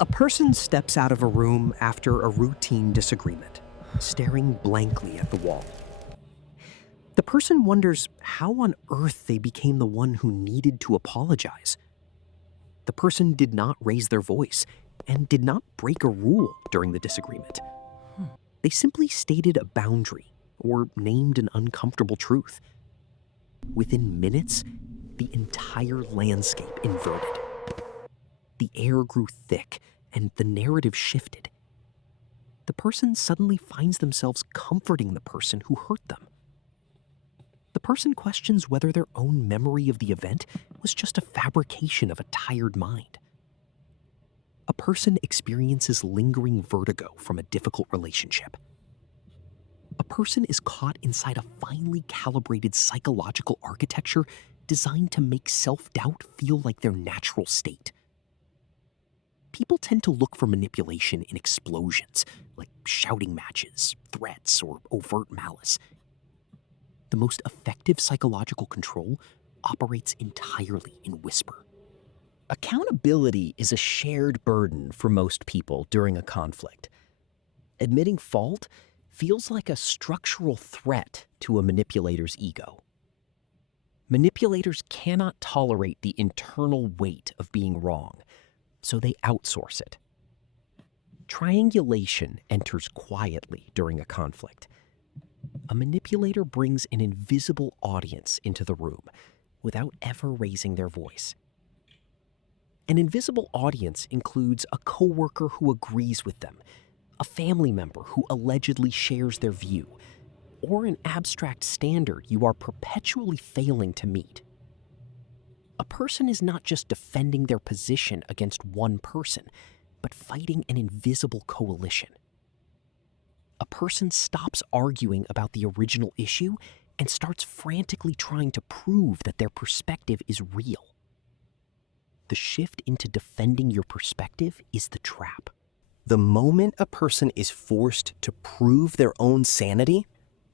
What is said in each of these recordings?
A person steps out of a room after a routine disagreement, staring blankly at the wall. The person wonders how on earth they became the one who needed to apologize. The person did not raise their voice and did not break a rule during the disagreement. They simply stated a boundary or named an uncomfortable truth. Within minutes, the entire landscape inverted. The air grew thick and the narrative shifted. The person suddenly finds themselves comforting the person who hurt them. The person questions whether their own memory of the event was just a fabrication of a tired mind. A person experiences lingering vertigo from a difficult relationship. A person is caught inside a finely calibrated psychological architecture designed to make self-doubt feel like their natural state. People tend to look for manipulation in explosions, like shouting matches, threats, or overt malice. The most effective psychological control operates entirely in whisper. Accountability is a shared burden for most people during a conflict. Admitting fault feels like a structural threat to a manipulator's ego. Manipulators cannot tolerate the internal weight of being wrong, so they outsource it. Triangulation enters quietly during a conflict. A manipulator brings an invisible audience into the room without ever raising their voice. An invisible audience includes a coworker who agrees with them, a family member who allegedly shares their view, or an abstract standard you are perpetually failing to meet. A person is not just defending their position against one person, but fighting an invisible coalition. A person stops arguing about the original issue and starts frantically trying to prove that their perspective is real. The shift into defending your perspective is the trap. The moment a person is forced to prove their own sanity,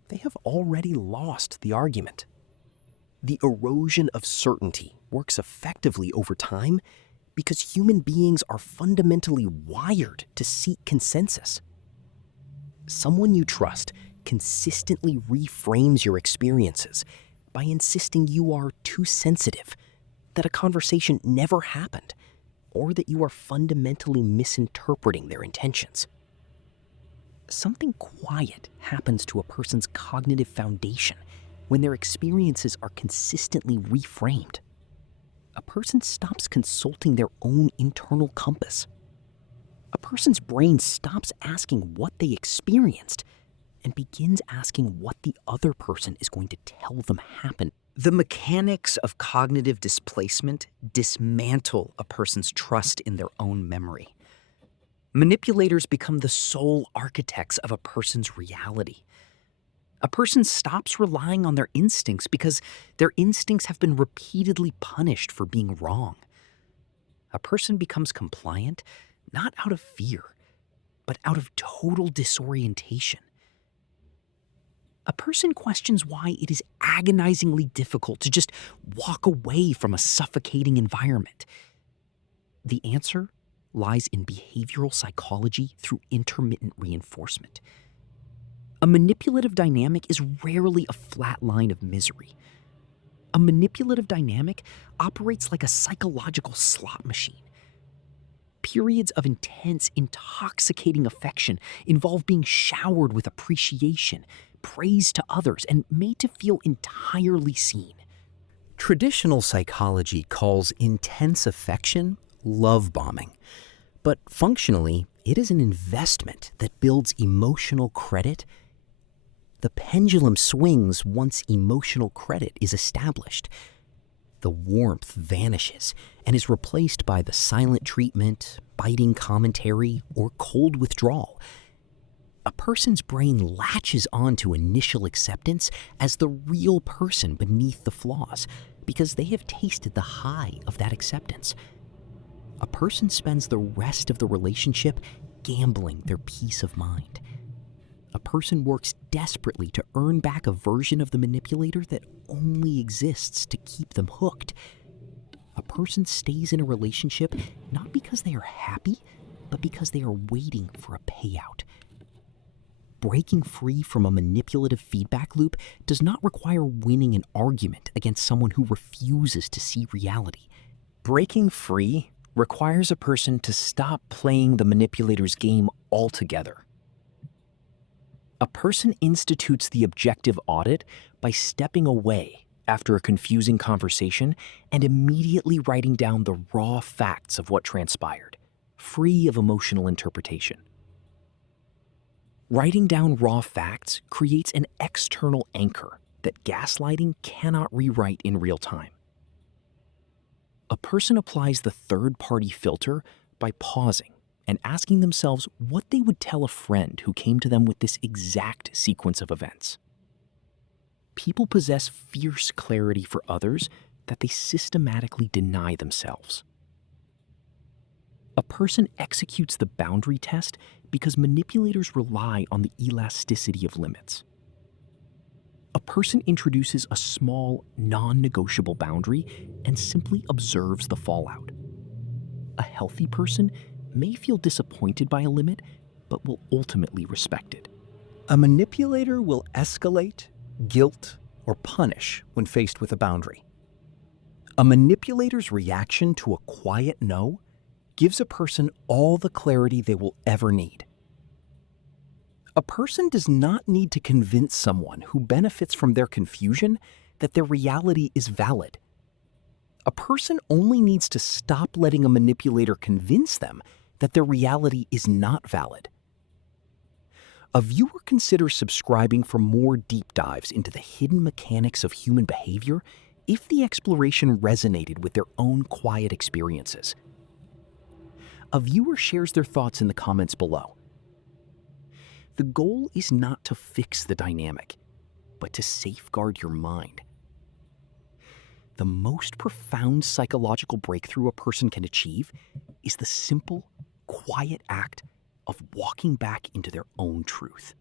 they have already lost the argument. The erosion of certainty works effectively over time because human beings are fundamentally wired to seek consensus. Someone you trust consistently reframes your experiences by insisting you are too sensitive, that a conversation never happened, or that you are fundamentally misinterpreting their intentions. Something quiet happens to a person's cognitive foundation when their experiences are consistently reframed. A person stops consulting their own internal compass. A person's brain stops asking what they experienced and begins asking what the other person is going to tell them happened. The mechanics of cognitive displacement dismantle a person's trust in their own memory. Manipulators become the sole architects of a person's reality. A person stops relying on their instincts because their instincts have been repeatedly punished for being wrong. A person becomes compliant not out of fear, but out of total disorientation. A person questions why it is agonizingly difficult to just walk away from a suffocating environment. The answer lies in behavioral psychology through intermittent reinforcement. A manipulative dynamic is rarely a flat line of misery. A manipulative dynamic operates like a psychological slot machine. Periods of intense, intoxicating affection involve being showered with appreciation, praise to others, and made to feel entirely seen. Traditional psychology calls intense affection love bombing, but functionally, it is an investment that builds emotional credit. The pendulum swings once emotional credit is established. The warmth vanishes and is replaced by the silent treatment, biting commentary, or cold withdrawal. A person's brain latches onto initial acceptance as the real person beneath the flaws because they have tasted the high of that acceptance. A person spends the rest of the relationship gambling their peace of mind. A person works desperately to earn back a version of the manipulator that only exists to keep them hooked. A person stays in a relationship not because they are happy, but because they are waiting for a payout. Breaking free from a manipulative feedback loop does not require winning an argument against someone who refuses to see reality. Breaking free requires a person to stop playing the manipulator's game altogether. A person institutes the objective audit by stepping away after a confusing conversation and immediately writing down the raw facts of what transpired, free of emotional interpretation. Writing down raw facts creates an external anchor that gaslighting cannot rewrite in real time. A person applies the third-party filter by pausing and asking themselves what they would tell a friend who came to them with this exact sequence of events. People possess fierce clarity for others that they systematically deny themselves. A person executes the boundary test because manipulators rely on the elasticity of limits. A person introduces a small, non-negotiable boundary and simply observes the fallout. A healthy person may feel disappointed by a limit, but will ultimately respect it. A manipulator will escalate, guilt, or punish when faced with a boundary. A manipulator's reaction to a quiet no gives a person all the clarity they will ever need. A person does not need to convince someone who benefits from their confusion that their reality is valid. A person only needs to stop letting a manipulator convince them that their reality is not valid. A viewer considers subscribing for more deep dives into the hidden mechanics of human behavior if the exploration resonated with their own quiet experiences. A viewer shares their thoughts in the comments below. The goal is not to fix the dynamic, but to safeguard your mind. The most profound psychological breakthrough a person can achieve is the simple, quiet act of walking back into their own truth.